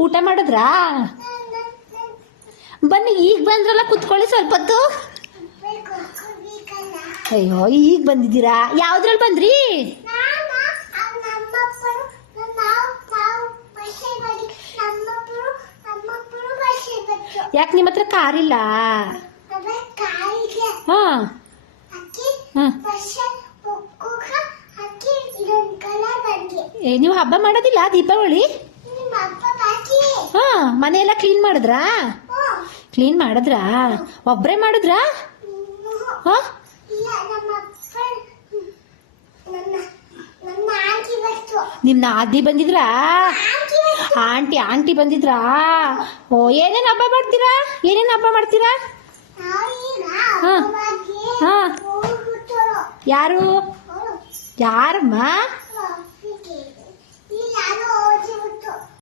ಊಟ ಮಾಡಿದ್ರಾ? ಬನ್ನಿ, ಈಗ ಬಂದ್ರಲ್ಲ ಕುತ್ಕೊಳ್ಳಿ ಸ್ವಲ್ಪ ಹೊತ್ತು. ಅಯ್ಯೋ, ಈಗ ಬಂದಿದ್ದೀರಾ? ಯಾವ್ದ್ರಲ್ಲಿ ಬಂದ್ರಿ? ಯಾಕೆ ನಿಮ್ಮ ಹತ್ರ ಕಾರಿಲ್ಲ? ಹಾ. ಹಾ. ನೀವು ಹಬ್ಬ ಮಾಡೋದಿಲ್ಲ ದೀಪಾವಳಿ? ಮನೆಯೆಲ್ಲ ಕ್ಲೀನ್ ಮಾಡಿದ್ರಾ? ಕ್ಲೀನ್ ಮಾಡಿದ್ರಾ? ಒಬ್ಬರೇ ಮಾಡಿದ್ರಾ? ಹಾ? ನಿಮ್ನ ಆದಿ ಬಂದಿದ್ರಾ? Aunty aunty ಬಂದಿದ್ರಾ? ಓ, ಏನೇನು ಹಬ್ಬ ಮಾಡ್ತೀರಾ? ಏನೇನು ಹಬ್ಬ ಮಾಡ್ತೀರಾ? ಹಾ. ಹಾ. ಯಾರು? ಯಾರಮ್ಮ?